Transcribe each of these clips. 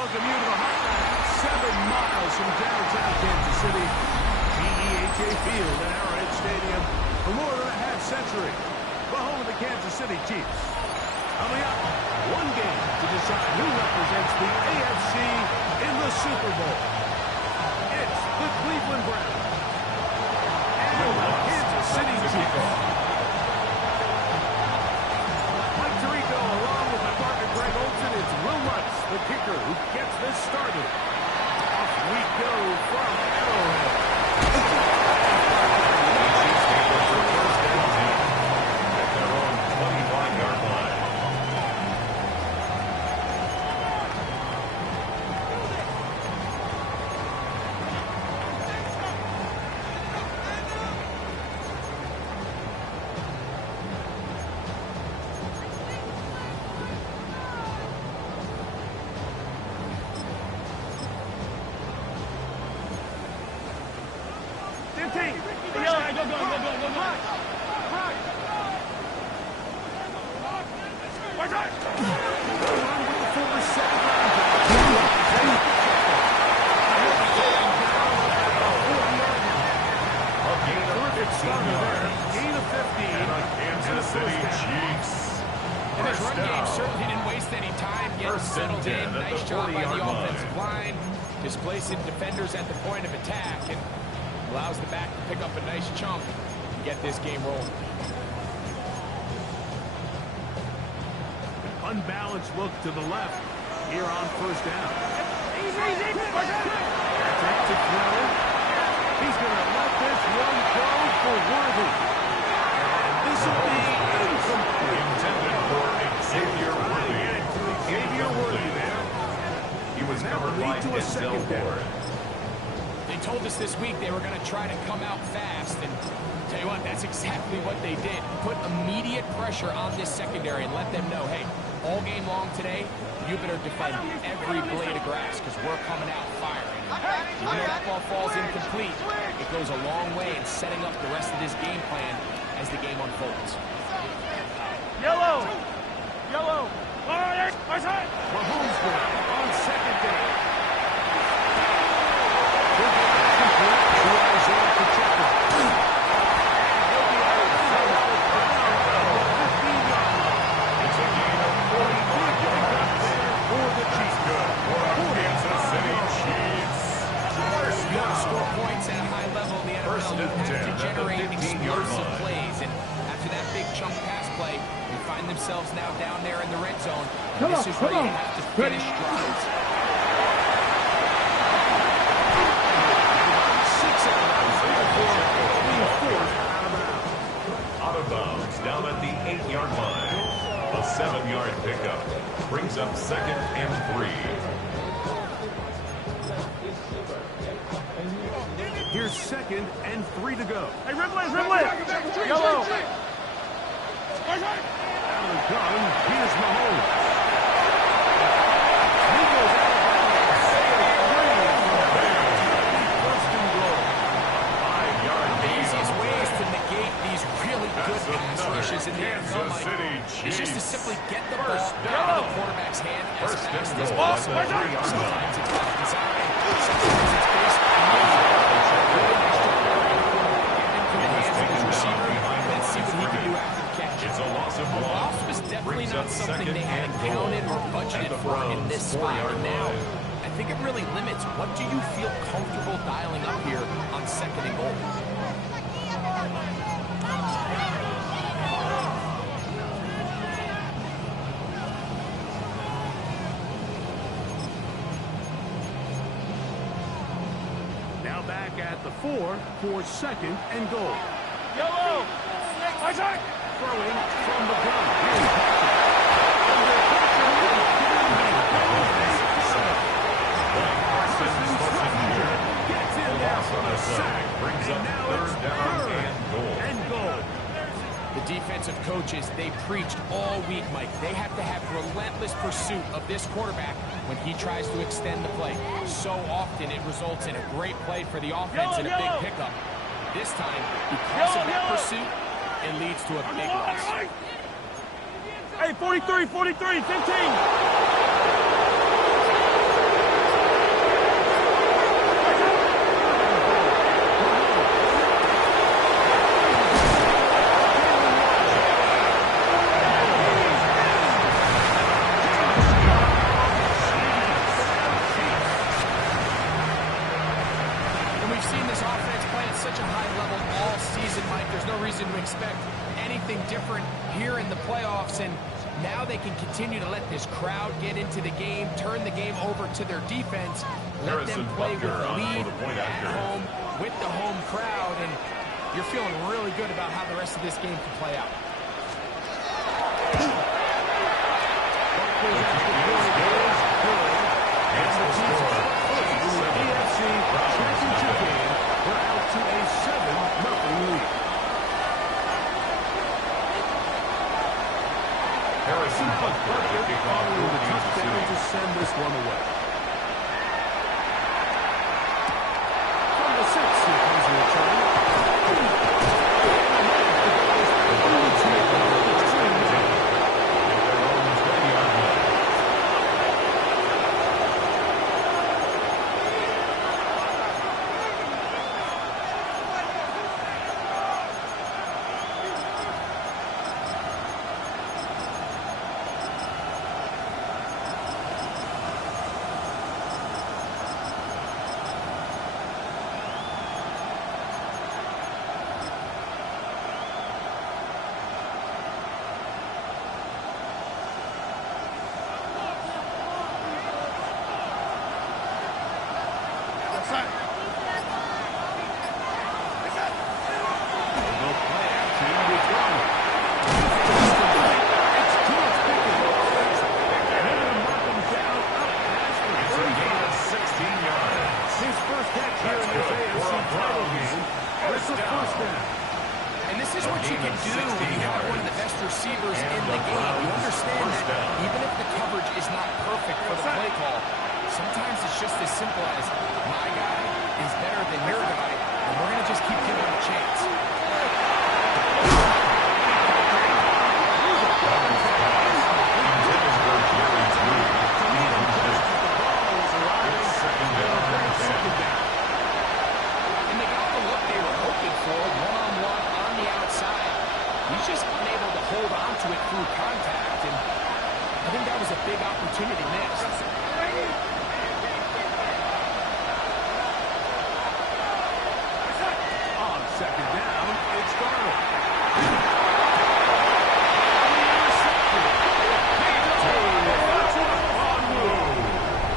welcome you to the hotline, 7 miles from downtown Kansas City. GEHA Field at Arrowhead Stadium for more than a half-century. The home of the Kansas City Chiefs. Coming up, one game to decide who represents the AFC in the Super Bowl. It's the Cleveland Browns and the Kansas City Chiefs. Mike Tirico along with my partner Greg Olsen. It's Will Lutz, the kicker, who gets this started. Off we go from Arrowhead. Displacing defenders at the point of attack and allows the back to pick up a nice chunk and get this game rolling. An unbalanced look to the left here on first down. That's to throw. He's going to let this one go for Worthy. And this will be incomplete. Intended for Xavier Worthy. Xavier Worthy there. He was covered by Denzel Ward. They told us this week they were going to try to come out fast, and tell you what, that's exactly what they did. Put immediate pressure on this secondary and let them know, hey, all game long today, you better defend every blade of grass because we're coming out firing. Even though that ball falls incomplete, it goes a long way in setting up the rest of this game plan as the game unfolds. Yellow! Yellow! Mahomes on second down. It's a gain of 40 yards for the Chiefs. Good for Kansas City Chiefs. You want to score points at a high level in the NFL, you have to generate explosive plays. And after that big chunk pass play, they find themselves now down there in the red zone. And this is where you have to finish drives. Out of bounds, down at the 8-yard line. A 7-yard pickup brings up 2nd and 3. Here's 2nd and 3 to go. Hey, Ribley! Yellow! Out of the gun, here's Mahomes. He goes out of first and goal. 5-yard The easiest ways to negate these really good pass rushes in the NFL, Mike, is just to simply get the ball out of the quarterback's hand as fast as possible. Sometimes it's by design, sometimes it's based on let's see what he can do after the catch. It's a loss of one. Loss was definitely not something they had counted or budgeted for in this spot. And now, I think it really limits what do you feel comfortable dialing up here on 2nd and goal. Now back at the 4 for 2nd and goal. Yellow! Isaac! Throwing from the gun. Gets in there for the sack. Brings up And now 3rd it's down 3rd and goal. The defensive coaches, they preached all week, Mike. They have to have relentless pursuit of this quarterback when he tries to extend the play. So often it results in a great play for the offense and a big pickup. This time, because of that pursuit, it leads to a big loss. Hey, 43, 15. a high level all season, Mike. There's no reason to expect anything different here in the playoffs, and now they can continue to let this crowd get into the game, turn the game over to their defense, let them play with the lead at home with the home crowd, and you're feeling really good about how the rest of this game can play out. Harrison Butker to kick off the touchdown to send this one away. From the 6, here comes the return. And this is what you can do when you have one of the best receivers in the game. You understand that even if the coverage is not perfect for the play call, sometimes it's just as simple as my guy is better than your guy, and we're going to just keep giving him a chance. He's just unable to hold on to it through contact, and I think that was a big opportunity missed. On second down, it's Darnold.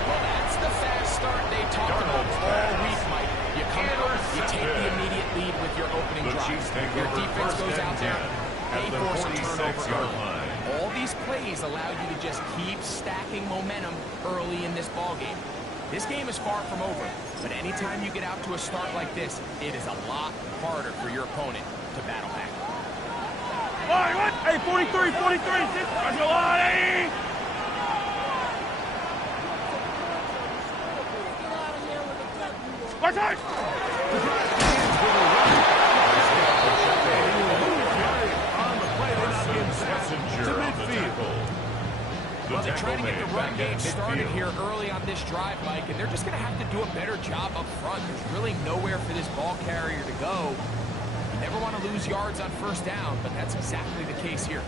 Well, that's the fast start they talked about all week, Mike. You come out, you take the immediate lead with your opening drive. Your defense goes out there. They force a turnover early. All these plays allow you to just keep stacking momentum early in this ball game. This game is far from over, but anytime you get out to a start like this, it is a lot harder for your opponent to battle back. All right, what? Hey, 43, 43. Let's go on, hey! Watch out! Well, they're trying to get the run game started here early on this drive, Mike, and they're just going to have to do a better job up front. There's really nowhere for this ball carrier to go. You never want to lose yards on first down, but that's exactly the case here.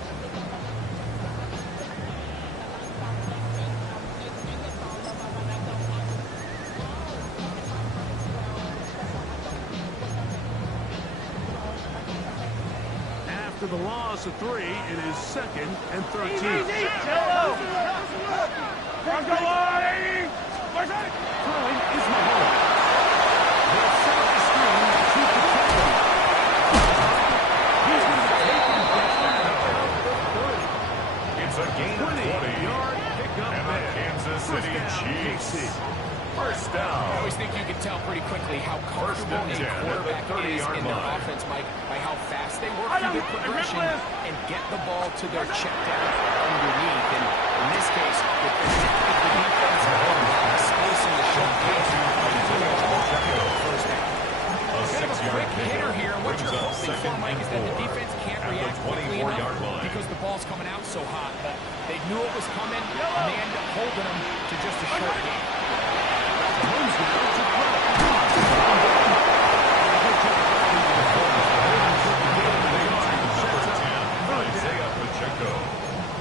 After the loss of 3, it is 2nd and 13. Yellow! Front go on, Throwing is Mahomes. They'll set up the screen to protect him. He's going to take him down about the 30. It's a gain of 20. Yard pickup And the Kansas City Chiefs. First down. I always think you can tell pretty quickly how comfortable a quarterback is in their offense, Mike, by how fast they work through their progression and get the ball to their check down underneath. And in this case, with the depth of the defense and space in the short game, first down. Kind of a quick hitter here, and what you're hoping for, Mike, is that the defense can't react quickly enough because the ball's coming out so hot. But they knew it was coming, and they ended up holding them to just a short game.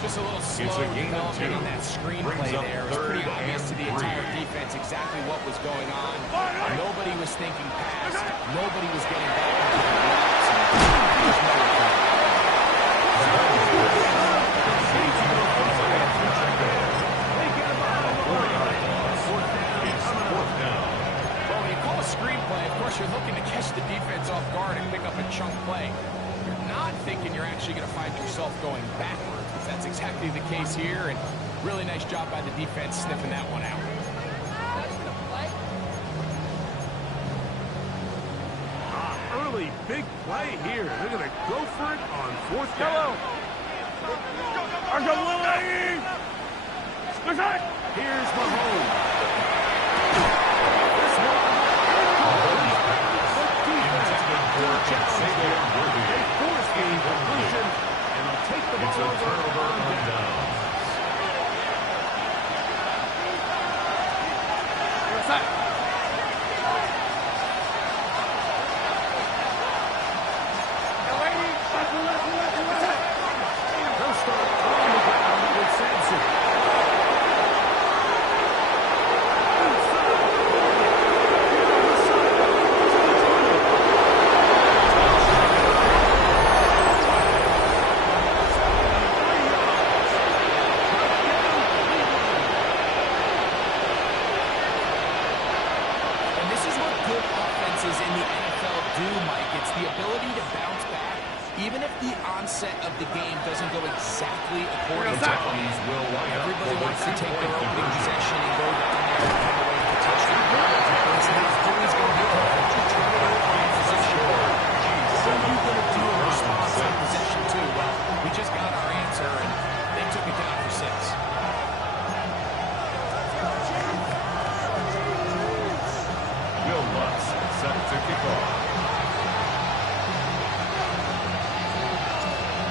Just a little slow development on that screenplay there. It was pretty obvious to the entire defense exactly what was going on. Nobody was thinking pass. Nobody was getting back into the blocks. There's no recovery. Well, when you call a screenplay, of course, you're looking to catch the defense off guard and pick up a chunk play. You're not thinking you're actually going to find yourself going backwards. That's exactly the case here, and really nice job by the defense sniffing that one out. Early big play here. They're going to go for it on 4th down. Here's Mahomes. This one. They force the completion, and they'll take the ball over on down. They'll start on the ground with Sampson. In the NFL do, Mike. It's the ability to bounce back, even if the onset of the game doesn't go exactly according to plan. Everybody wants to take their opening possession and go down there and come away with a touchdown. It's not always going to be perfect. You turn it over on possession. What are you going to do in response on possession two? Well, we just got our answer, and they took it down for 6. Set to kick off.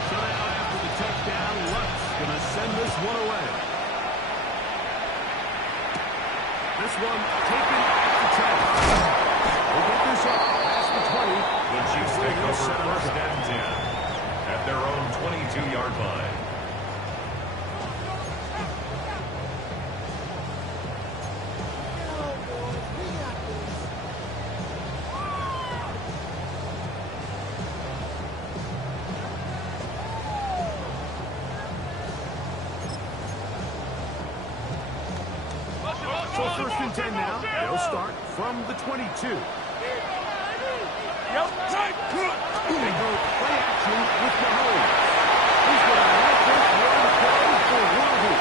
So now after the touchdown, Lutz going to send this one away. This one taken at the 10. We'll get this up past the 20. The Chiefs take over 1st and 10 at their own 22-yard line. So 1st and 10 now. They'll start from the 22. They go play action with Mahomes. He's going to let this one play for Worthy.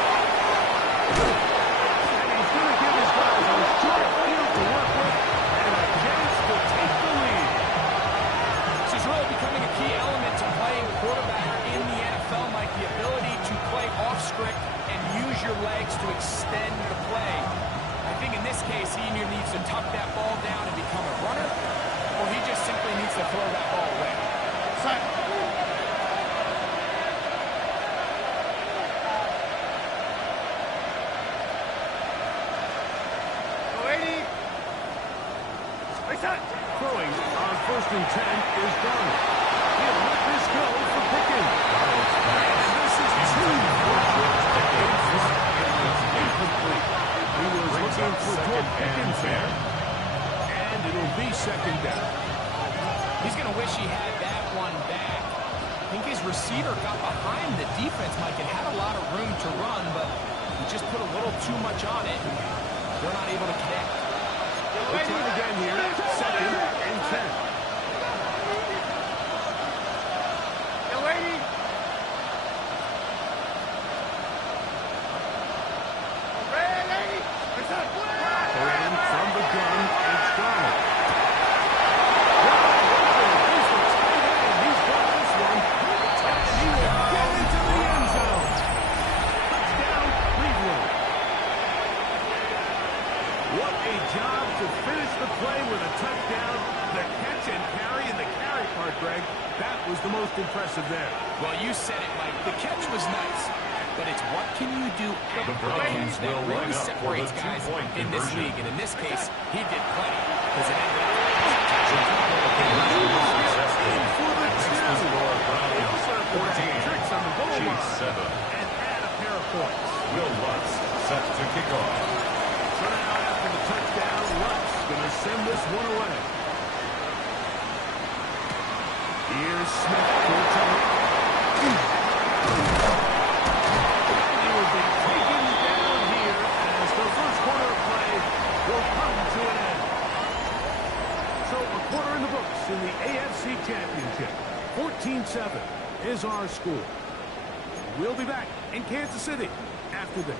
And he's going to give his guys a short field to work with and a chance to take the lead. This is really becoming a key element to playing quarterback in the NFL, Mike. The ability to play off script and use your legs to extend the play. I think in this case, he either needs to tuck that ball down and become a runner, or he just simply needs to throw that ball away. Throwing on 1st and 10 is Garner. He'll let this go for Pickens. And this is 2 for George Pickens. Incomplete. He was looking for George Pickens there. And it'll be 2nd down. He's going to wish he had that one back. I think his receiver got behind the defense, Mike, and had a lot of room to run, but he just put a little too much on it. They're not able to connect. We'll try again here. 2nd and 10. And from the gun, it's Garner. He's the tight end. He's got this one. And he will get into the end zone. Touchdown, Cleveland. What a job to finish the play with a touchdown. The catch and carry in the carry part, Greg, that was the most impressive there. Well, you said it, Mike. The catch was nice, but it's what can you do after the catch that really separates guys in this league. And in this case, he did plenty. Because it ended up Tricks on the goal line. 7. And add a pair of points. Will Lutz set to kick off. So now after the touchdown, in the AFC Championship. 14-7 is our score. We'll be back in Kansas City after this.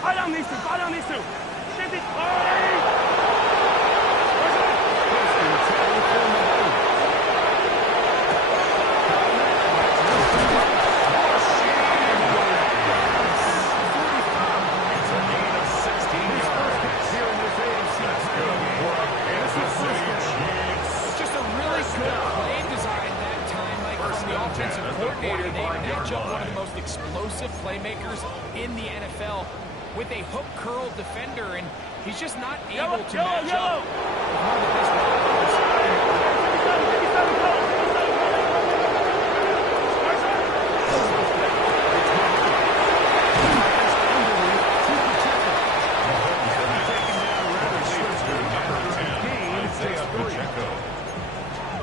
Fight on these two. Fight on these two. 50. Coordinator, they match up one of the most explosive playmakers in the NFL with a hook curl defender, and he's just not able to match up with one of the best players.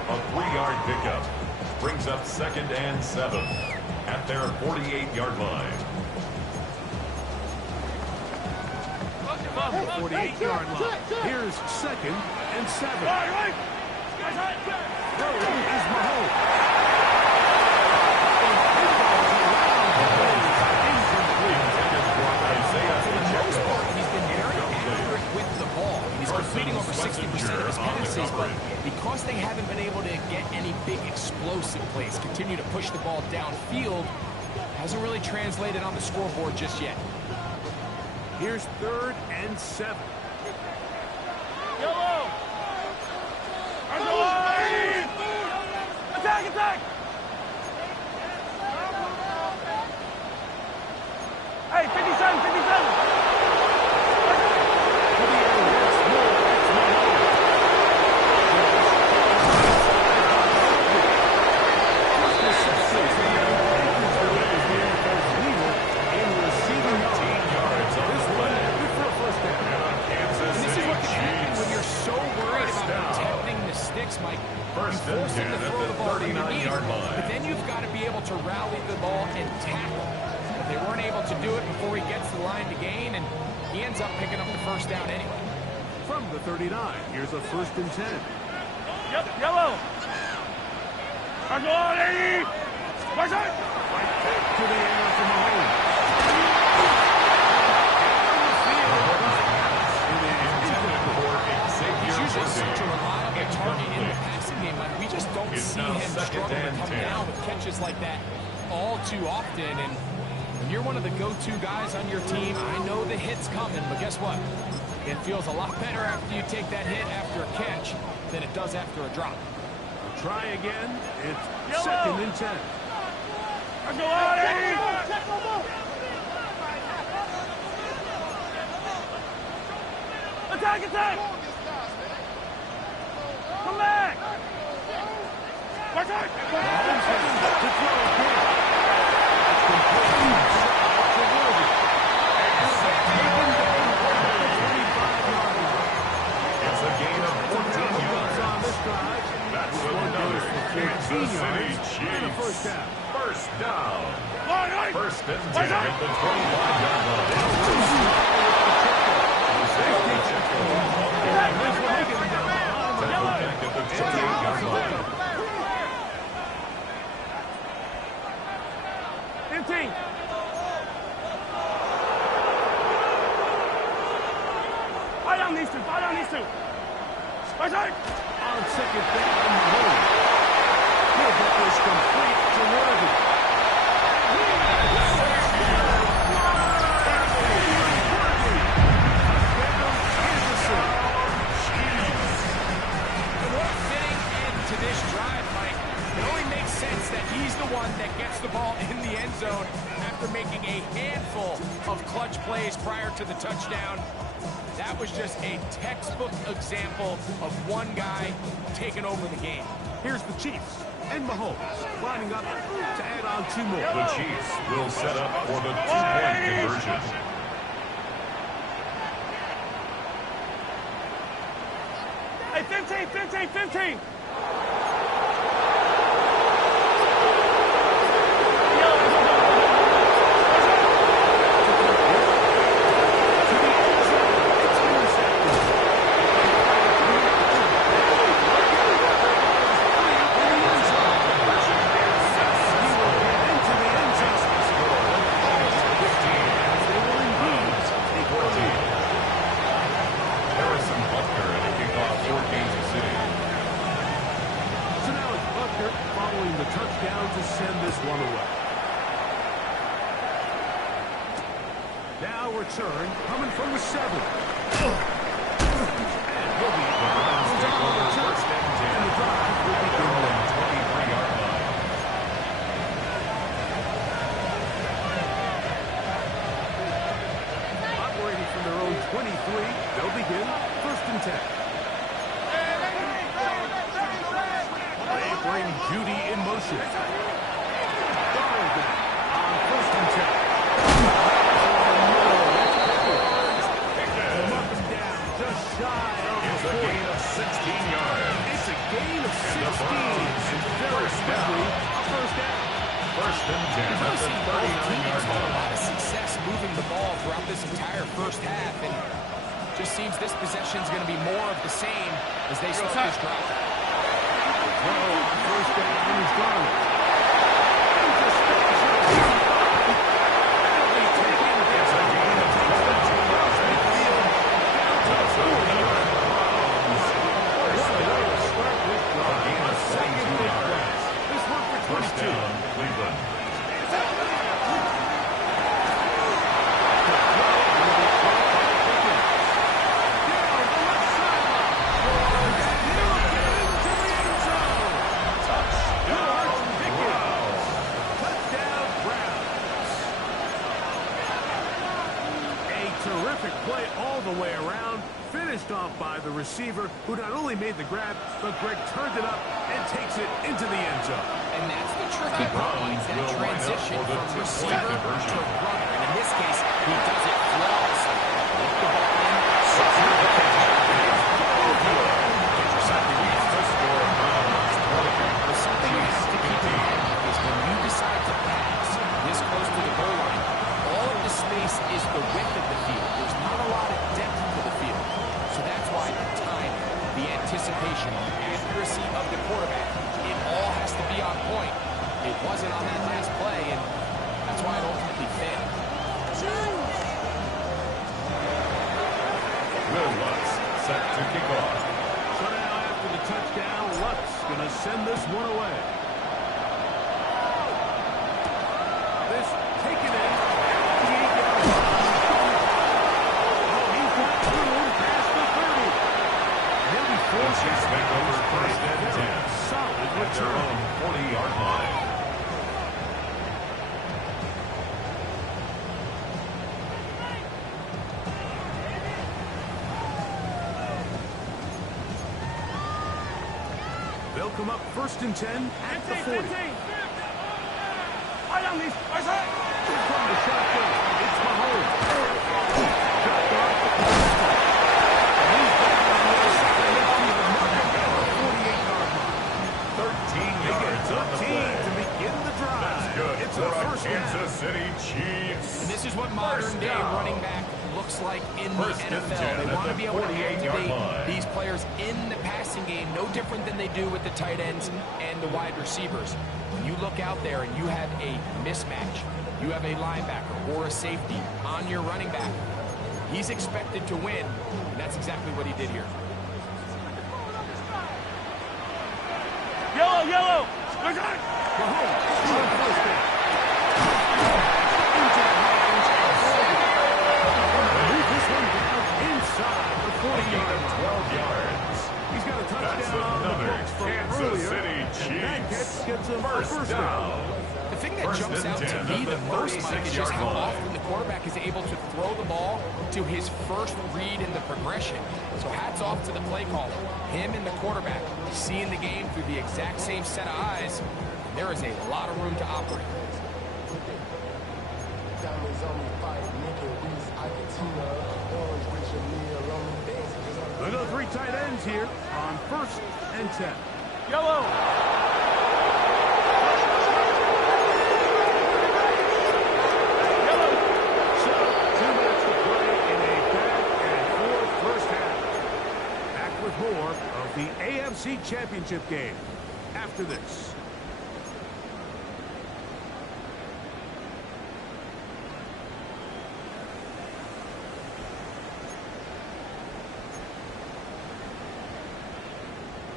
A 3-yard pickup. Brings up 2nd and 7 at their 48-yard line. 48-yard line. Here's 2nd and 7. Throwing is Mahomes. For the most part, he's been very accurate with the ball. He's completing over 60% of his passes, but because they haven't been able to get any big explosive plays, continue to push the ball downfield, hasn't really translated on the scoreboard just yet. Here's 3rd and 7. Yellow! Attack, attack! Hey, 57, 57! Mike, you force him to throw the ball underneath, but then you've got to be able to rally the ball and tackle. But they weren't able to do it before he gets the line to gain, and he ends up picking up the first down anyway. From the 39, here's a 1st and 10. Yep, yellow. Right side. Right back to the air for Mahomes. He's usually such a reliable target in the passing game. Like, we just don't see him struggle to come down with catches like that all too often. And when you're one of the go-to guys on your team, I know the hit's coming, but guess what? It feels a lot better after you take that hit after a catch than it does after a drop. We'll try again. It's 2nd and 10. Let's go out, Eddie! Attack, attack! Come back! Watch out! To throw again. It's It's a gain of 14 yards on this drive. That's another Kansas City Chiefs. First down. First and 10 at the 25-yard line. Back at the 28-yard line. 15. Fight on these two. Fight on these two. Right side. On 2nd down, Mahomes. He'll get this complete to Worthy. To this drive, Mike, it only makes sense that he's the one that gets the ball in the end zone after making a handful of clutch plays prior to the touchdown. That was just a textbook example of one guy taking over the game. Here's the Chiefs and Mahomes lining up to add on 2 more. The Chiefs will set up for the 2-point conversion. Hey, 15. following the touchdown to send this one away. Now return, coming from the 7. And he'll be on the first and the drive will begin on the 23-yard line. Operating from their own 23, they'll begin 1st and 10. They bring Judy in motion. Darnold on 1st and 10. Shy of it's a gain of 16 yards. It's a gain of 16. And very quickly, first down. 1st and 10 at the 39-yard line. A line. lot of success moving the ball throughout this entire first half, and just seems this possession is going to be more of the same as they start this drive. Throw on 1st down is Darnold. Terrific play all the way around, finished off by the receiver, who not only made the grab, but Greg turned it up and takes it into the end zone. And that's the tricky part, that transition from receiver to runner. And in this case, he does it flawlessly. Lift the ball in, sets it up, something you have to keep in mind is when you decide to pass this close to the goal line, all of the space is the width of the field. There's not a lot of depth to the field. So that's why the time, the anticipation, the accuracy of the quarterback, it all has to be on point. It wasn't on that last play, and that's why it ultimately failed. Will Lutz set to kick off. So now after the touchdown, Lutz going to send this one away. This taken in. Forces make over 1st and 10. Solid at their own 40-yard line. They'll come up 1st and 10 at the 40. From the shotgun, it's Mahomes. It's a first Kansas City Chiefs. And this is what modern-day running back looks like in the NFL. They want to be able to activate these players in the passing game, no different than they do with the tight ends and the wide receivers. When you look out there and you have a mismatch, you have a linebacker or a safety on your running back, he's expected to win, and that's exactly what he did here. Yellow, yellow! Inside the 40-yard line. 12 yards. He's got a touchdown. That's another Kansas City Chiefs. Gets him first down. The thing that jumps out to me the most, Mike, is just how often the quarterback is able to throw the ball to his first read in the progression. So hats off to the play caller. Him and the quarterback seeing the game through the exact same set of eyes. There is a lot of room to operate. Look at the 3 tight ends here on 1st and 10. Yellow! So, 2 minutes to play in a back-and-forth first half. Back with more of the AFC Championship game after this.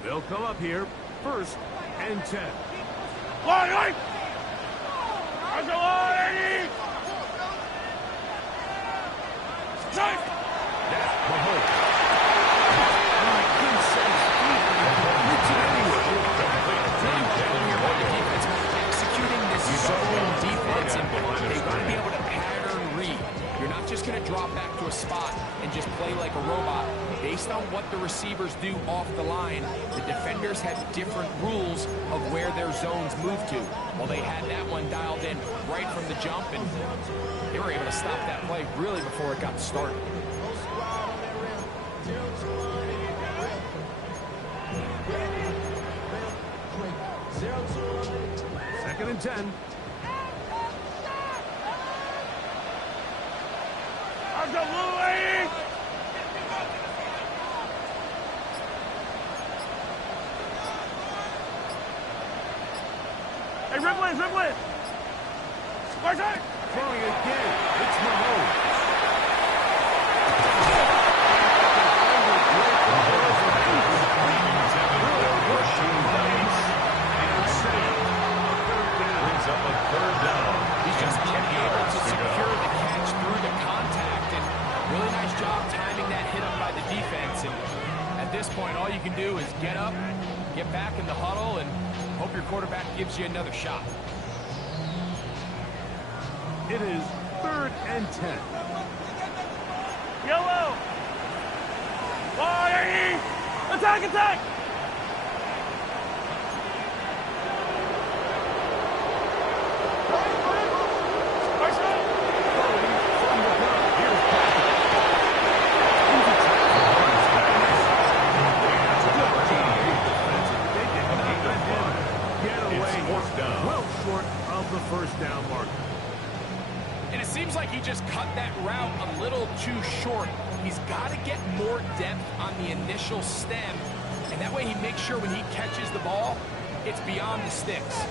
They'll come up here 1st and 10. Line, line. That's the line. Safe. That's Mahomes. Good safe feet. Reach it anywhere. Executing this zone defense, and they've got to be able to pattern read. You're not just going to drop back to a spot and just play like a robot. Based on what the receivers do off the line, the defenders have different rules of where their zones move to. Well, they had that one dialed in right from the jump, and they were able to stop that play really before it got started. Second and 10. That's the line. Hey, Ripley, Ripley. Right side. Throwing again. It's Mahomes. He's just unable to secure the catch through the contact, and really nice job timing that hit up by the defense. And at this point, all you can do is get up, get back in the huddle, and hope your quarterback gives you another shot. It is 3rd and 10. Yellow. Line. Attack, attack. Well short of the first down marker. And it seems like he just cut that route a little too short. He's got to get more depth on the initial stem, and that way he makes sure when he catches the ball, it's beyond the sticks.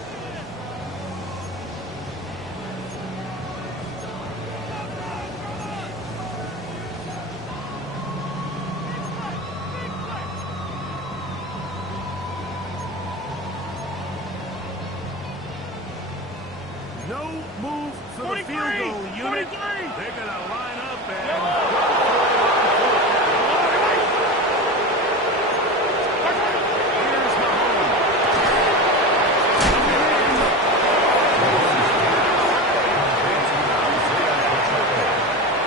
No move for the field goal unit. 43. They're going to line up and... Here's Mahomes.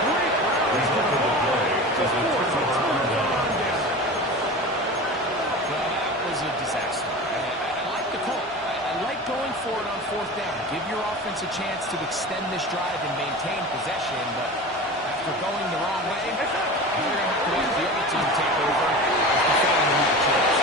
Great rallies to the ball to force a turnover down. Well, that was a disaster. I like the call. I like going for it on 4th down. Give your offense a chance to extend this drive and maintain possession, but after going the wrong way, you're going to have to let the other team take over after failing to meet the chance.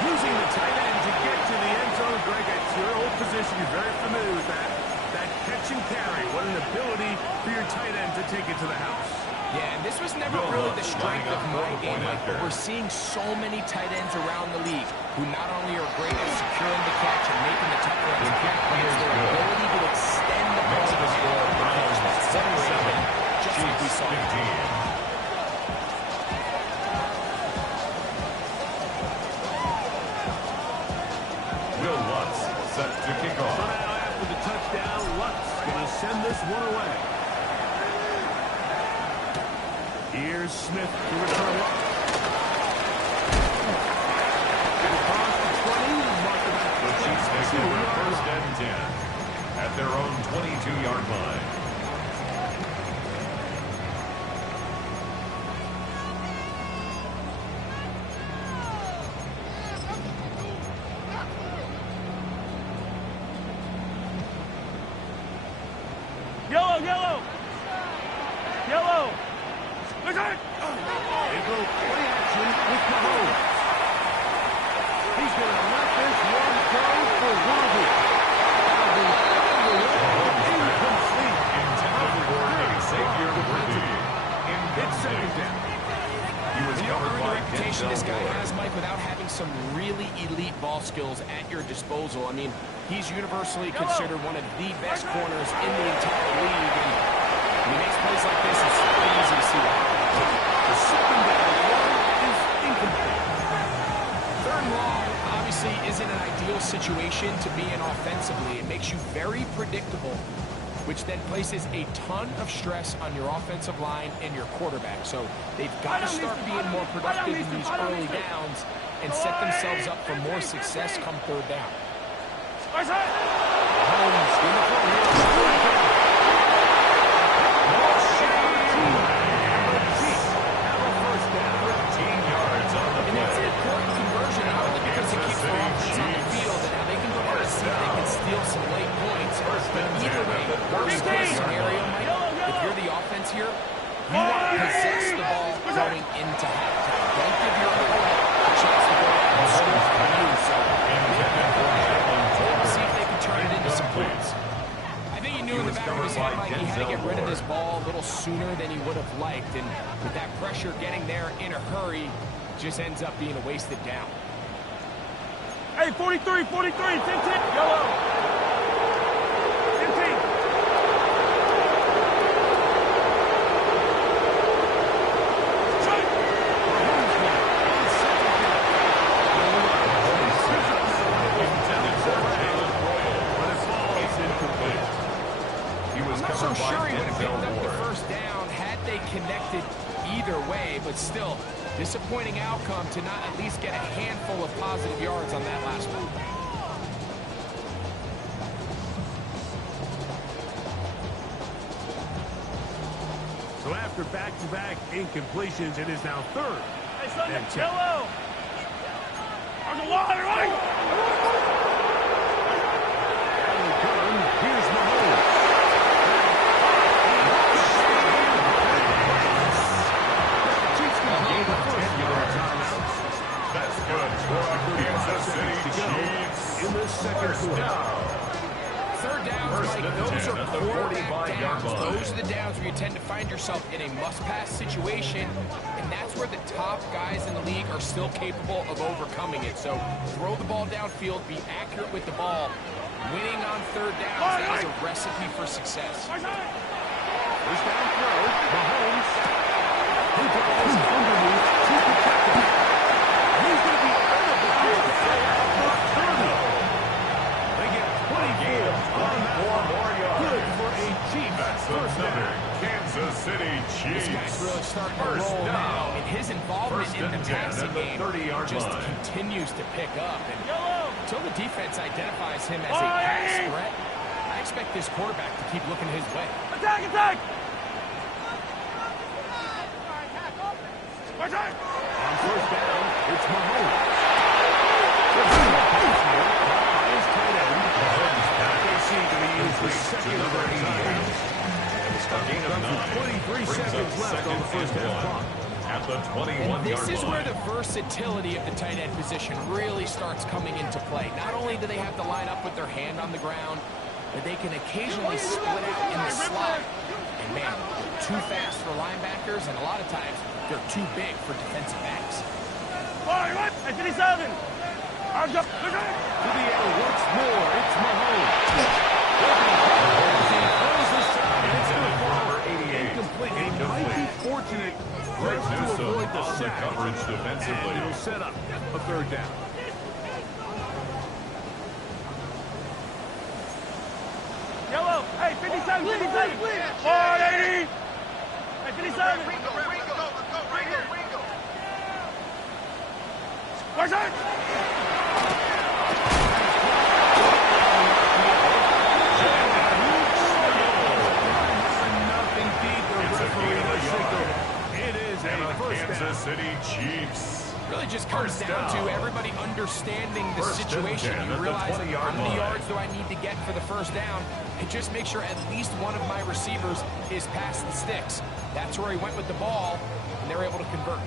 Using the tight end to get to the end zone, Greg, it's your old position. You're very familiar with that. That catch and carry. What an ability for your tight end to take it to the house. Yeah, and this was never really the strength of my game. Like, we're seeing so many tight ends around the league who not only are great at securing the catch and making the tough runs, but it's their ability to extend the ball to the score that separates them, just like we saw. Will Lutz set to kick So off. now after the touchdown, Lutz going to send this one away. Here's Smith to return it. Across the 20, mark the back. The Chiefs take over 1st and 10 at their own 22-yard line. Yellow, yellow. Yellow. Look at it. They go some really elite ball skills at your disposal. I mean, he's universally considered one of the best corners in the entire league. And when he makes plays like this, it's really easy to see that. The second down run is incomplete. Third and long obviously isn't an ideal situation to be in offensively. It makes you very predictable, which then places a ton of stress on your offensive line and your quarterback. So they've got to start being more productive in these early downs and set themselves up for more success come third down. And that's an important conversion, not only because it keeps their offense on the field, and now they can go ahead and see if they can steal some late points. But either way, worst case scenario, Mike, if you're the offense here, you want to possess the ball going into halftime. Don't give your opponent a chance to go out and score on you. So see if they can turn it into some points. I think he knew in the back of his head, Mike, he had to get rid of this ball a little sooner than he would have liked. And with that pressure getting there in a hurry, just ends up being a wasted down. Hey, 43, 43, 10, yellow. 15. I'm not so sure he would have picked up the first down had they connected either way, but still, disappointing outcome to not at least get a handful of positive yards on that last one. So after back-to-back incompletions, it is now third. Hey, son, and 10. yellow. On the water, right? Here's Mahomes. That's good for Kansas City Chiefs. In the second quarter. Third downs, Mike, those are quarterback downs. Those are the downs where you tend to find yourself in a must-pass situation, and that's where the top guys in the league are still capable of overcoming it. So throw the ball downfield, be accurate with the ball. Winning on third downs, that is a recipe for success. First down throw. Mahomes. He goes underneath to protect him. He's going to be out of the field for 30. They get 24 on that one. Good for a Chiefs. That's first another down. Kansas City Chiefs. This guy's really starting to First roll down. now, and his involvement First in the and 10 passing at the game 30-yard just line. continues to pick up. And Yellow. until the defense identifies him as a pass threat, I expect this quarterback to keep looking his way. Attack, attack. Attack. On first down, it's Mahomes. His tight end. They seem to be used the second of their timeouts. Gain of 9. 23 seconds left on the first half clock. At the 21-yard And line. this is where the versatility of the tight end position really starts coming into play. Not only do they have to line up with their hand on the ground, but they can occasionally split out in the slot. And man, they're too fast for linebackers, and a lot of times they're too big for defensive backs. All right, at 57. I'll jump. To the air once more, it's Mahomes. Incomplete. He might be fortunate to avoid the sack. Coverage defensively. And it'll set up a third down. Yellow. Hey, 57, 57. 480. Hey, 57. Where's that? Nothing deep. The referee will signal. It is a first down. Kansas City Chiefs. Really just comes down to everybody understanding the situation. You realize how many yards do I need to get for the first down, and just make sure at least one of my receivers is past the sticks. That's where he went with the ball, and they're able to convert.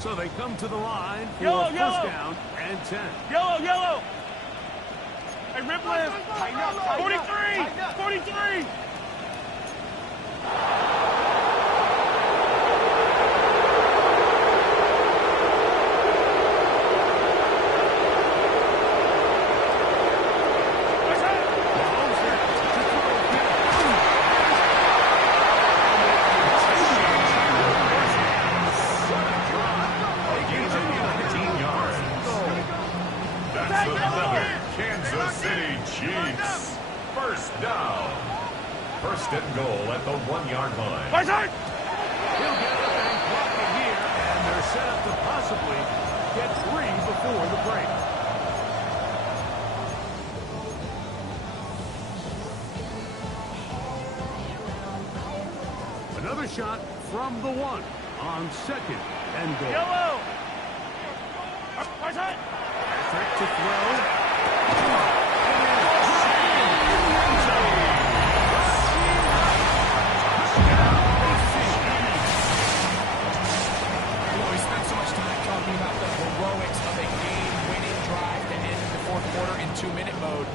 So they come to the line for Yellow, first yellow. down and 10. Yellow, yellow. Hey, rip lift. 43, 43. and goal at the 1-yard line. Right side. He'll get up and block it here, and they're set up to possibly get 3 before the break. Another shot from the 1 on 2nd and goal. Yellow. Right side. Trick to throw. About the heroics of a game-winning drive to end the 4th quarter in 2-minute mode.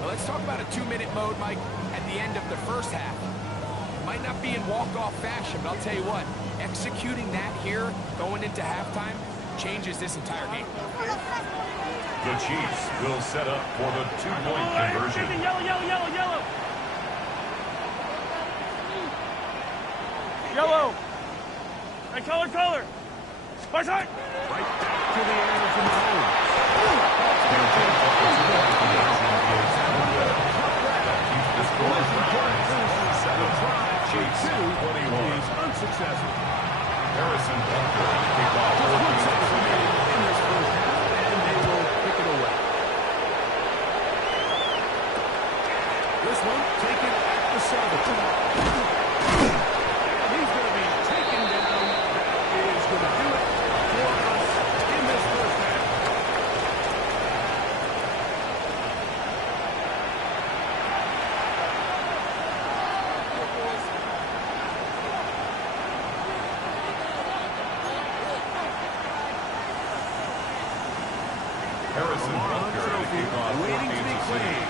Well, let's talk about a 2-minute mode, Mike, at the end of the first half. Might not be in walk-off fashion, but I'll tell you what, executing that here, going into halftime, changes this entire game. The Chiefs will set up for the 2-point conversion. Yellow, yellow, yellow, yellow. Yellow. And color. Right side. Right back to the air from home. Keeps the score dry. 7-2 is unsuccessful. Harrison Bunker kick off Just 1 second remaining in this first half, and they will pick it away. This one taken at the 7. And he's going to be taken down. That is going to do it for us in this first half. Harrison Bunker to kick off waiting to be claimed.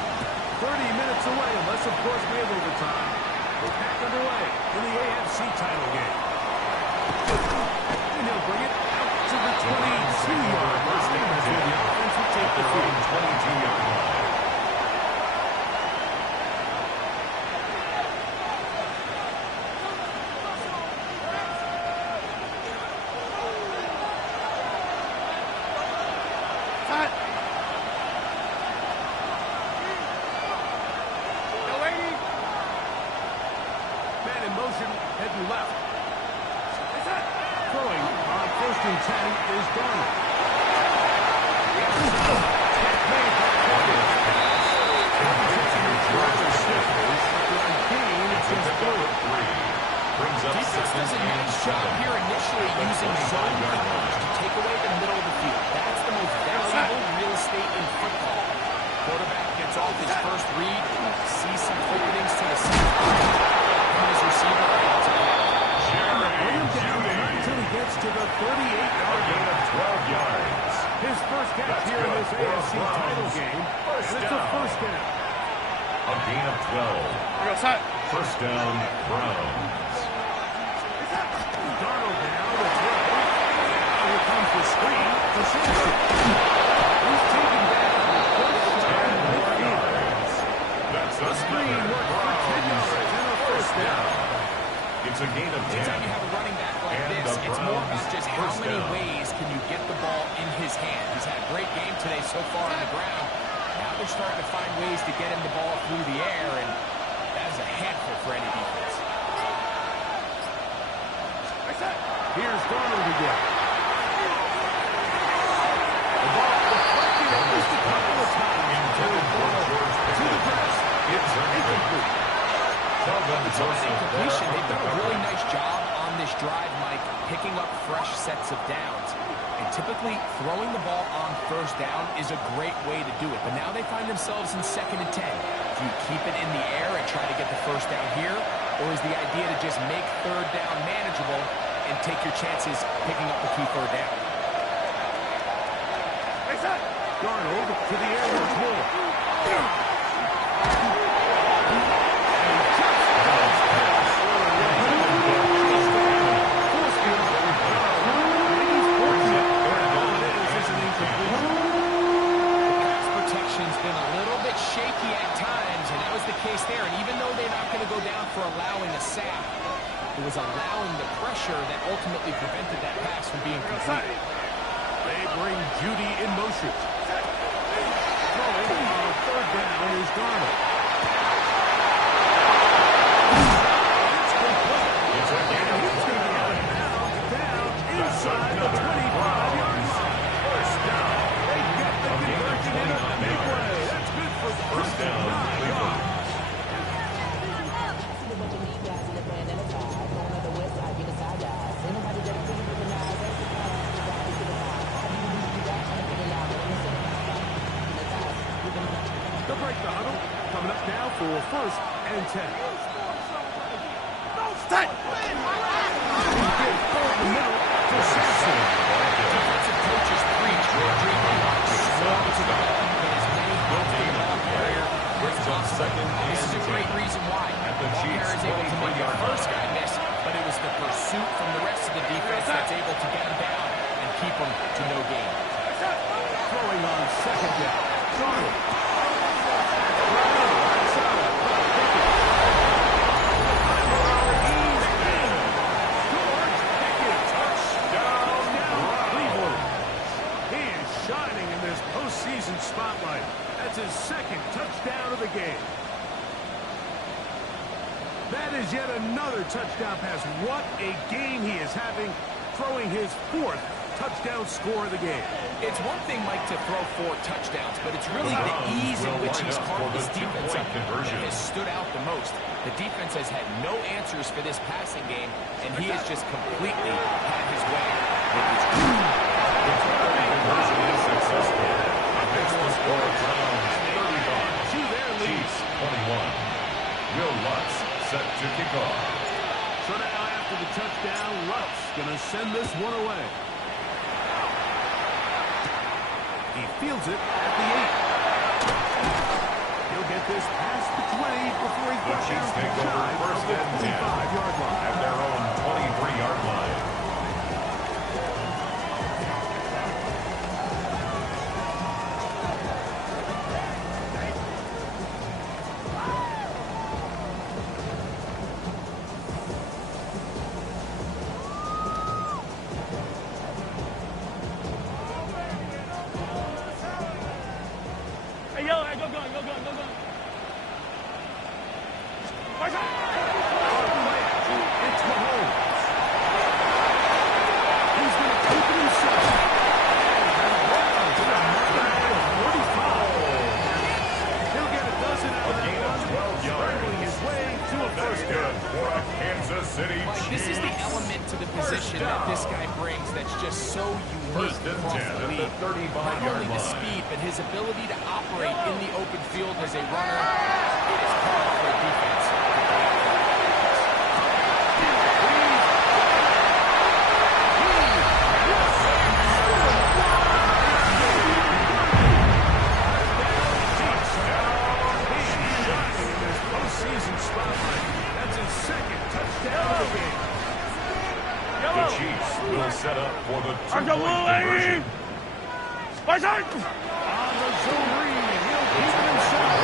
30 minutes away, unless, of course, we have overtime. We're back underway in the AFC title game. And he'll bring it out to the 22-yard line. That's where the offense will take the field. 22-yard line. Heading left. Throwing on 1st and 10 is Darnold. Defense does a nice job here initially using zone coverage to take away the middle of the field. That's the most valuable real estate in football. Quarterback gets off his first read, sees some openings to the side, and his receiver able to bring him down until he gets to the 38-yard line of 12 yards. His first catch here in this AFC title game, and it's a first down. A gain of 12. First down, Browns. Darnold now to throw. Here comes the screen to Simpson. He's taken down first and midfield. That's The screen works for 10 yards and a first down. It's a gain of 10. Anytime you have a running back like this, it's more about just how many ways can you get the ball in his hand. He's had a great game today so far on the ground. Now they're starting to find ways to get him the ball through the air, and that is a handful for any defense. Here's Darnold again. The ball deflected at least a couple of times. To the press. It's incomplete. It's on incompletion. They've done a really nice job on this drive, Mike, picking up fresh sets of downs. And typically, throwing the ball on first down is a great way to do it. But now they find themselves in 2nd and 10. Do you keep it in the air and try to get the first down here? Or is the idea to just make 3rd down manageable and take your chances picking up the key 3rd down? Darnold to the air once more. Shaky at times, and that was the case there. And even though they're not going to go down for allowing a sack, it was allowing the pressure that ultimately prevented that pass from being complete. They bring Judy in motion. Throwing on 3rd down is Darnold. inside the 25-yard line. First down. They get the conversion in a big way. That's good for First down, Cleveland. They'll break the huddle. Coming up now for 1st and 10. Set! Defensive coaches preach Drew Lock slow to the ball and as many go-to ball carrier as possible. This is a great reason why. Ball carrier is able to make the first guy miss, but it was the pursuit from the rest of the defense that's able to get him down and keep him to no gain. Throwing on 2nd down. Darnold. Postseason spotlight. That's his 2nd touchdown of the game. That is yet another touchdown pass. What a game he is having, throwing his 4th touchdown score of the game. It's one thing, Mike, to throw 4 touchdowns, but it's really the ease in which he's carved this defense up that has stood out the most. The defense has had no answers for this passing game, and he has just completely had his way with his conversion is successful. Next one score of Browns 35. To their lead. 21. Will Lutz set to kick off. So now after the touchdown, Lutz going to send this one away. He fields it at the 8. He'll get this past the 20 before he The Chiefs take over 1st and 10 25-yard line. at their own 23-yard line. This is the element to the position that this guy brings that's just so unique across the league. Not only the speed, but his ability to operate in the open field as a runner. It is hard for a defense. Postseason spotlight. That's his 2nd touchdown of the game. The Chiefs will set up for the 2-point conversion. On the zone read, he'll keep it himself.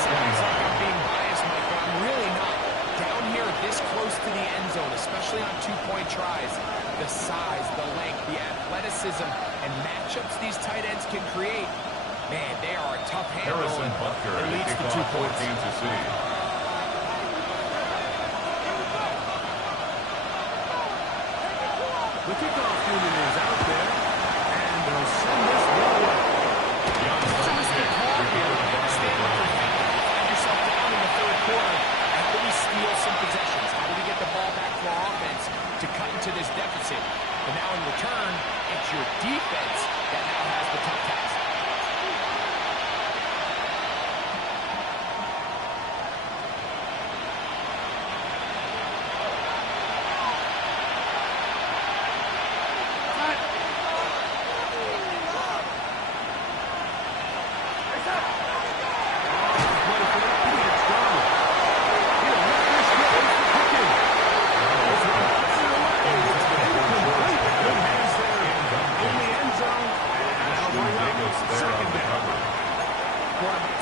Sounds like I'm being biased, Mike, but I'm really not. Down here this close to the end zone, especially on 2-point tries, the size, the length, the athleticism, and matchups these tight ends can create, man, they are a tough handle. Harrison Butker It leads to 2 for points. Kansas City. The kickoff unit is out there, and they'll send this one away. Find yourself down in the 3rd quarter. How do we steal some possessions? How do we get the ball back to our offense to cut into this deficit? But now in return, it's your defense that now has the tough task.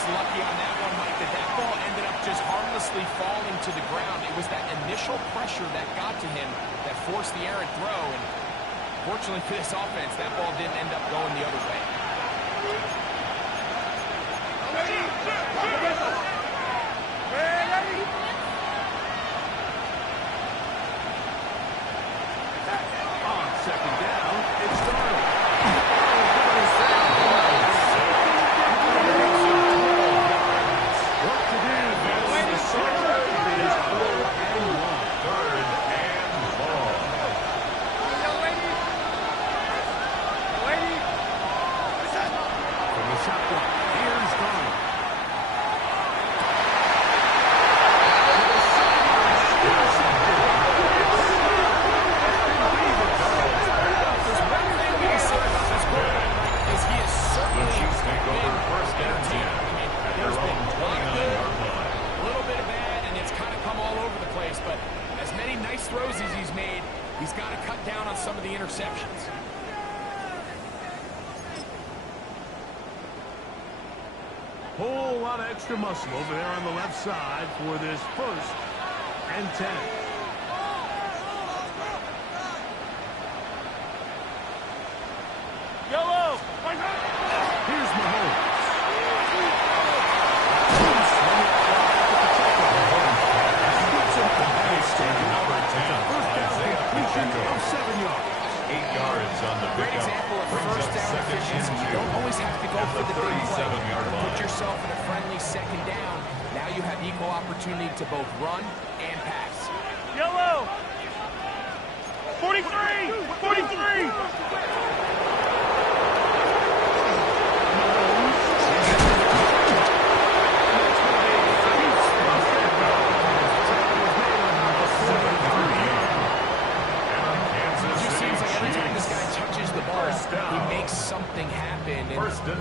Lucky on that one, Mike, that ball ended up just harmlessly falling to the ground. It was that initial pressure that got to him that forced the errant throw, and fortunately for this offense, that ball didn't end up going the other way. throws as he's made, he's got to cut down on some of the interceptions. Whole lot of extra muscle over there on the left side for this 1st and 10. Yellow! Here's Mahomes. Of 7 yards. 8 yards on the Great pickup. example of Brings first up down second efficiency. and You 2. don't always have to go At for the the big play. 37-yard line. Put yourself in a friendly second down. Now you have equal opportunity to both run and pass. Yellow! 43! 43! He makes something happen, and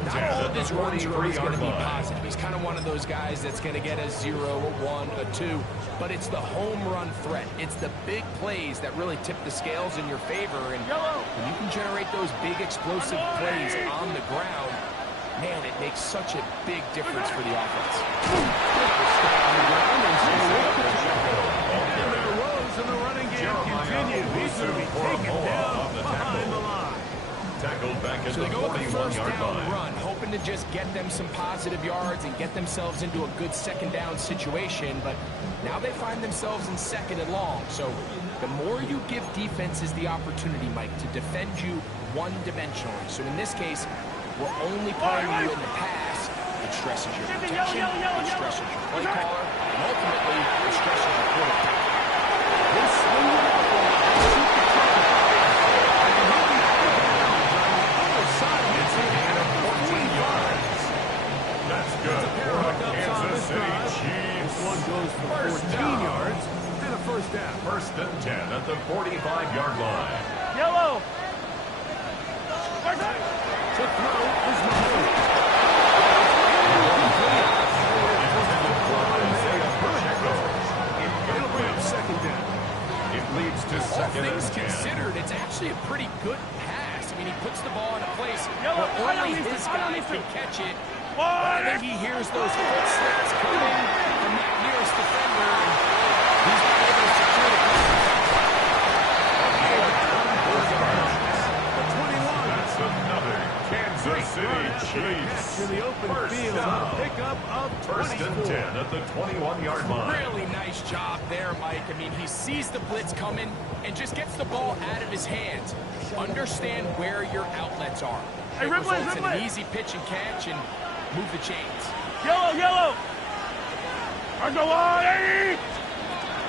not all of his runs are always going to be positive. He's kind of one of those guys that's going to get a 0, a 1, a 2, but it's the home run threat. It's the big plays that really tip the scales in your favor, and when you can generate those big explosive plays on the ground, man, it makes such a big difference for the offense. And their woes in the running game continue. He's going to be taken down behind the line. Tackled back at So they the go with the first 41-yard down line. run, hoping to just get them some positive yards and get themselves into a good second down situation, but now they find themselves in second and long. So the more you give defenses the opportunity, Mike, to defend you one-dimensionally. So in this case, we're only playing you in the pass. It stresses your protection, it stresses your play caller, and ultimately, it stresses your quarterback. This swing it up on the other side gets it at 14 yards. That's good for a Kansas City Chiefs. This one goes for 14 yards and a first down. 1st and 10 at the 45-yard line. Yellow! To throw is Mahomes. It'll bring up second down. It leads to All second things and 10. considered, it's actually a pretty good pass. I mean, he puts the ball in a place Yellow, where only I don't his need to- guy can catch it. But I think he hears those footsteps coming from that nearest defender, and he's not able to secure the The 21. That's another Kansas City Chiefs. In the open First field, down. a pickup of 1st and 24. 10 at the 21-yard line. Really nice job there, Mike. I mean, he sees the blitz coming and just gets the ball out of his hands. Understand where your outlets are. Hey, It Ripley, results in an Ripley. easy pitch and catch and move the chains. Yellow, yellow! I go on, 8!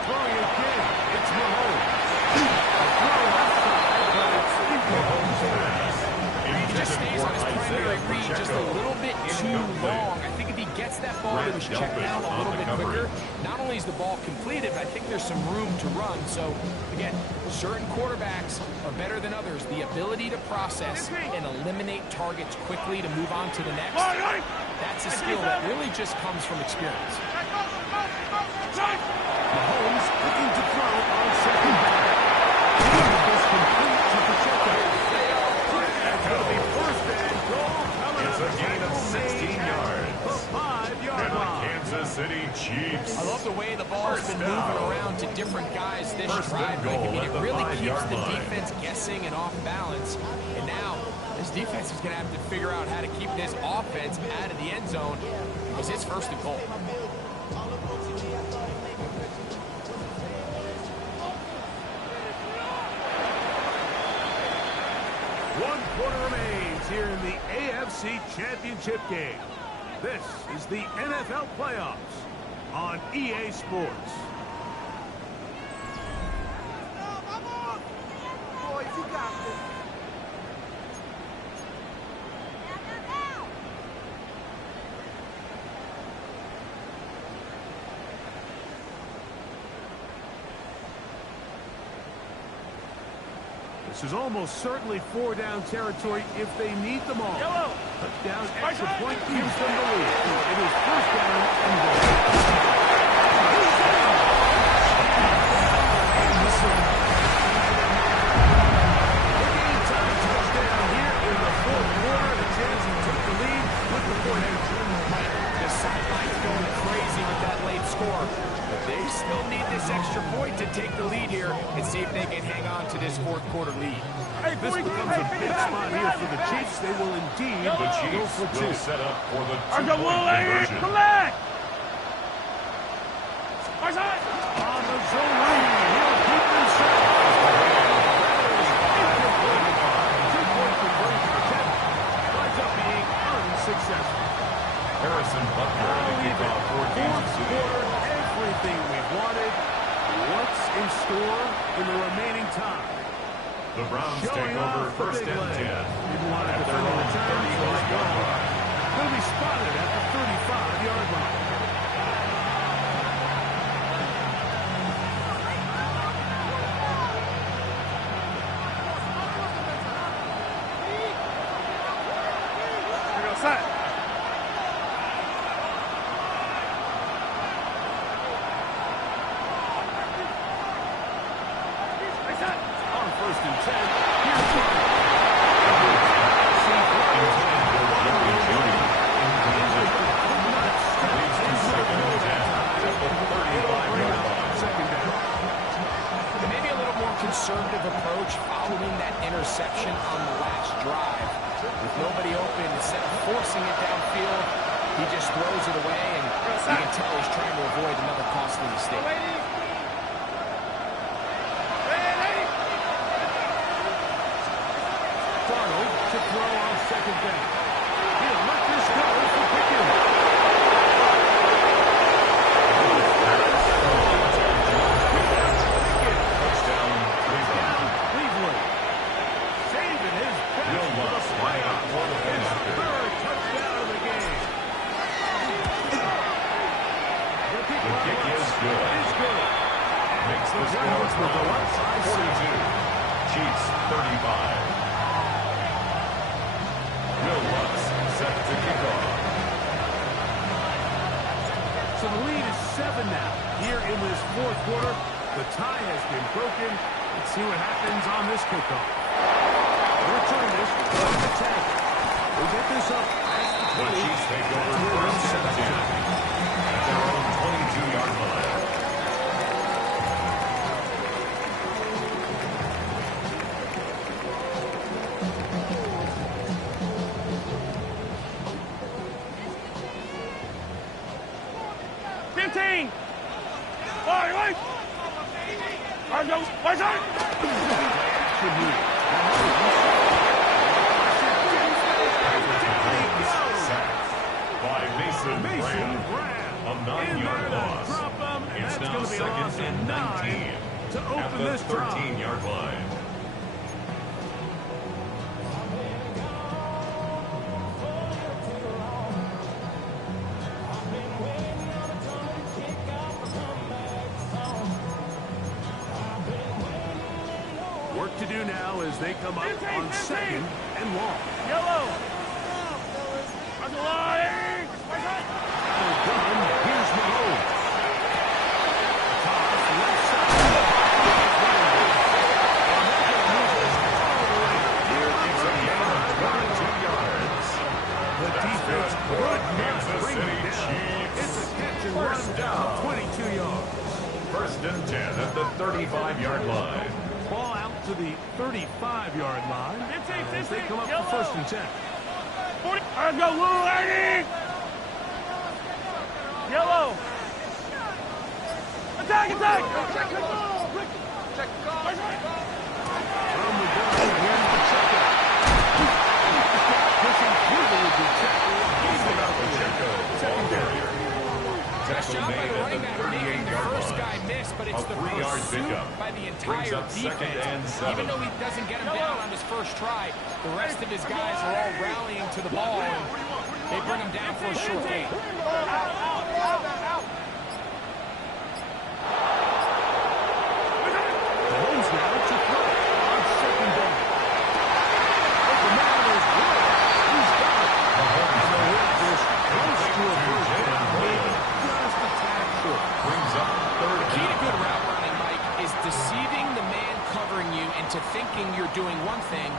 Throwing again, it's Mahomes. A throw outside, but it's Mahomes. He just stays on his primary read just a little bit too long. I think if he gets that ball to his check down a little bit quicker, not only is the ball completed, but I think there's some room to run. So, again, certain quarterbacks are better than others. The ability to process and eliminate targets quickly to move on to the next, that's a skill that really just comes from experience. Mahomes looking to throw on second down. This complete to Pacheco. It'll be first and goal coming It's up. a gain of 16 yards. The 5-yard And the line. Kansas City Chiefs. I love the way the ball's been moving around to different guys this First and drive. Like, I goal mean, at it the really keeps 5-yard the line. defense guessing and off balance. And now, this defense is going to have to figure out how to keep this offense out of the end zone because it's 1st and goal. One quarter remains here in the AFC Championship game. This is the NFL playoffs on EA Sports. Boys, you got this. This is almost certainly 4-down territory if they need them all. Yellow! Touchdown extra point gives them the lead. It is first down and goal. And the They still need this extra point to take the lead here and see if they can hang on to this fourth quarter lead. Hey, this becomes a big spot here for the Chiefs. They will indeed The go Chiefs for two. will set up for the Come two-point conversion. back! My side! On the zone lead, he'll keep them safe. Two-point conversion attempt winds up being unsuccessful. Harrison Butler in the kickoff for Kansas City. Everything we wanted. What's in store in the remaining time? The Browns Showing take over off the first big and leg. 10. Didn't want to At defend their the own return, so 35-yard line. he'll be spotted at the 35-yard line. Set. On first and 10, here's Brownie. Maybe a little more conservative approach following that interception on the last drive. With nobody open, instead of forcing it downfield, he just throws it away, and you can tell he's trying to avoid another costly mistake. Darnold to throw on second down. He'll let this go for Pickens. Touchdown, Cleveland. Cleveland saving his best Will for the Lutz line up playoffs. for the His Panthers. third touchdown of the game. The kick The kick is good. is good. Makes the The score Browns with the left side 42. Chiefs 35. Will Lutz set to kick off. So the lead is 7 now. Here in this fourth quarter, the tie has been broken. Let's see what happens on this kickoff. Return this from the 10. We'll get this up past the The 20. Chiefs take over first and 10. At their own 22-yard line. By Mason Brown. A 9-yard loss. It's now second and 19 to at open the this drive. 13-yard line. Work to do now as they come up on second and long. Yellow. Underline. Done. Here's Mahomes. Toss left side. It's a gain of 22 yards. The defense could not Kansas bring City him down. Chiefs. It's a catch and First run down. of 22 yards. First and 10 at the 35-yard line. Ball out to the 35-yard line. As they come up for first and 10. Let's go, Little Lady! Yellow! Attack, attack! From the gun, here's the checker. Pushing through the rookie tackle. He's about the checker. Secondary. Nice Tackle job by made the at running the back. The 38-yard first line. guy missed, but it's A the 3-yard pursuit pickup. by the Brings entire up second defense. and 7. Even though he doesn't get him down on his first try, the rest of his guys are all rallying to the ball, and they bring him down for a short gain. Mahomes now to throw on second down. The man is right. He's got it. And the hit is close to a first down. Maybe just a tad short. Brings up third Key to down. good route running, Mike, is deceiving the man covering you into thinking you're doing one thing,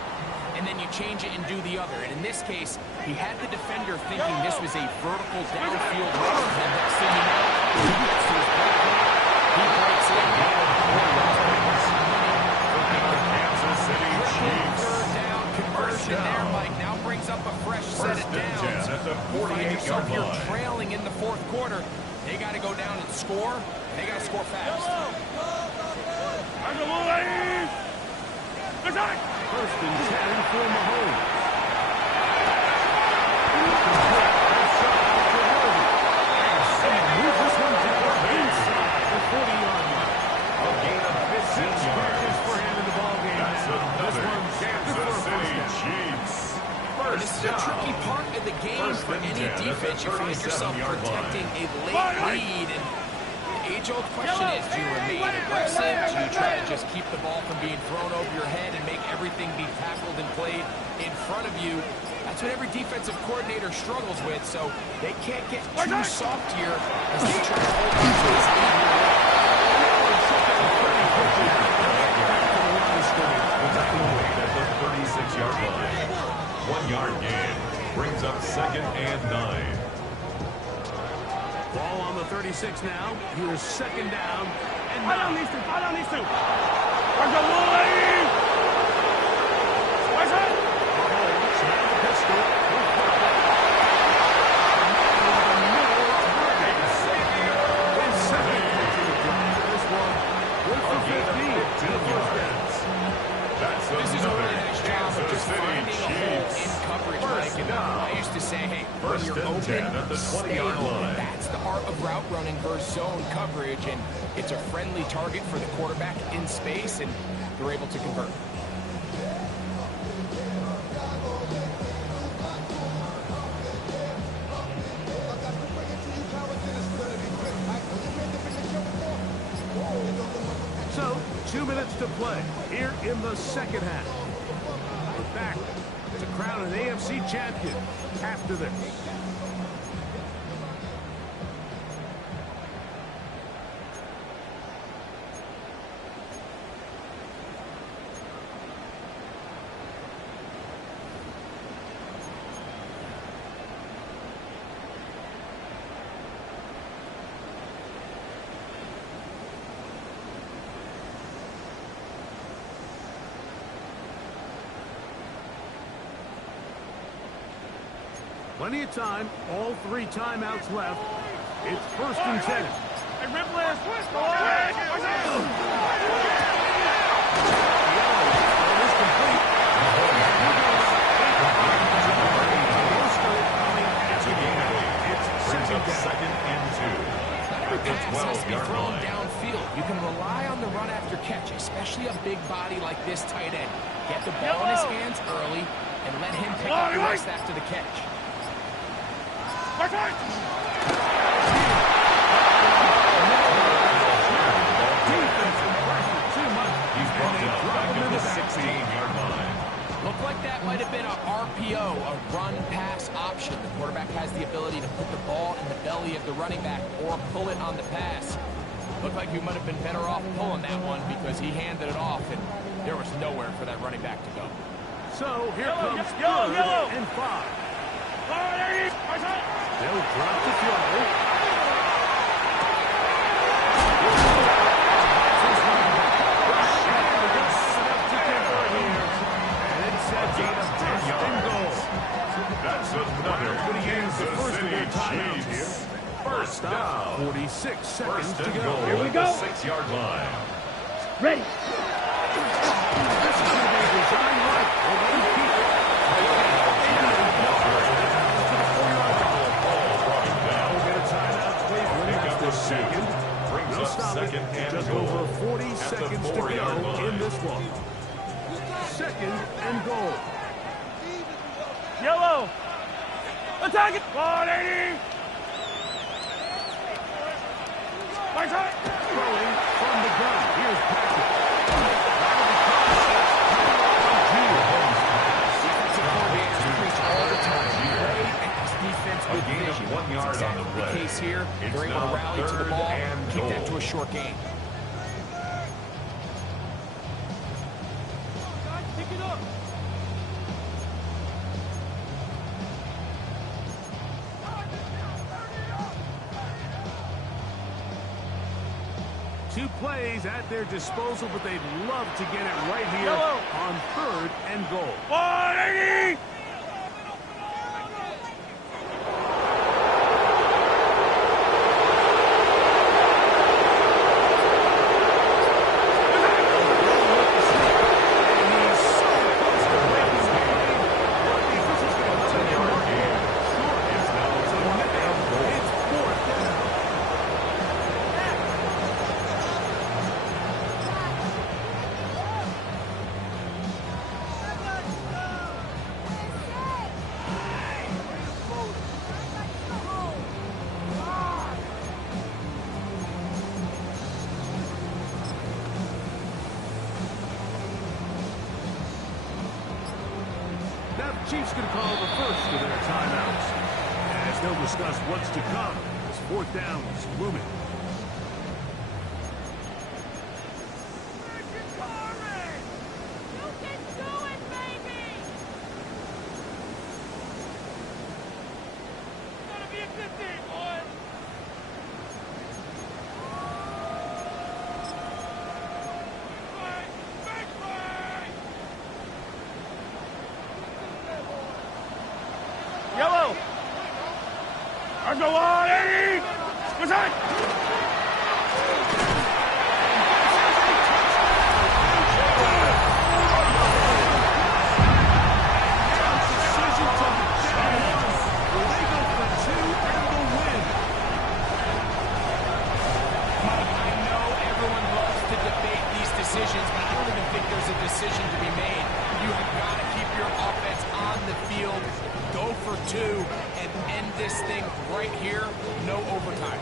and then you change it and do the other. And in this case, he had the defender thinking this was a vertical downfield route. And next thing you know, he gets to his break point, quarter, they got to go down and score, and they got to score fast. First and 10 for Mahomes. Move this one down inside the 40-yard line. A gain of 15 yards for him in the ball game. That's another Kansas City Chiefs. This is a tricky part of the game for any defense. You find yourself protecting a late lead, and the age-old question is, do you remain aggressive? Do you try to just keep the ball from being thrown over your head and make everything be tackled and played in front of you? That's what every defensive coordinator struggles with, so they can't get too soft here as they try to hold on to this lead. At the 36-yard line. 1-yard gain brings up 2nd and 9. Ball on the 36 now. Here's 2nd down. And now Fight on these two. Where's the lead? Where's it? This is a really nice job of just finding a hole in coverage, Mike. And I used to say, hey, when you're open, stay open. That's the art of route running versus zone coverage, and it's a friendly target for the quarterback in space, and they're able to convert. So, 2 minutes to play here in the second half. We're back to crown an AFC champion after this. Plenty of time, all 3 timeouts left. It's 1st and 10. Hey, Ripley, Brings up 2nd and 2. Every pass has to be thrown downfield. You can rely on the run after catch, especially a big body like this tight end. Get the ball in his hands early and let him pick up the rest after the catch. He's brought down back at the 16-yard line. Looked like that might have been a RPO, a run-pass option. The quarterback has the ability to put the ball in the belly of the running back or pull it on the pass. Looked like he might have been better off pulling that one because he handed it off, and there was nowhere for that running back to go. So here comes 3rd and 5. They'll drop the throw. That's another Kansas City Chiefs. First down. 46 seconds to go. Here we go. 6-yard line. Ready. This is going to be designed right. Let him keep it. Second. Brings up 2nd and just goal. over 40 seconds to go in this one. 2nd and goal. Yellow. Attack it. 180. Right side. Throwing from the gun. Here's Patrick. A gain of 1 yard on the play. The case here, It's they're able to now rally to the 3rd ball, and keep that goal. to a short gain. Pick it up. 2 plays at their disposal, but they'd love to get it right here on 3rd and goal. 180! Chiefs going to call the first of their timeouts as they'll discuss what's to come as fourth down is looming. Yellow. There's no line, Eddie. What's that? Decision to down one. They go for two and the win. Mike, I know everyone loves to debate these decisions, but I don't even think there's a decision to be made. You have got to keep your offense on the field, go for two, and end this thing right here. No overtime.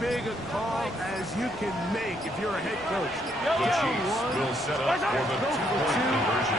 Big a call as you can make if you're a head coach. The Chiefs will set up for the two-point conversion.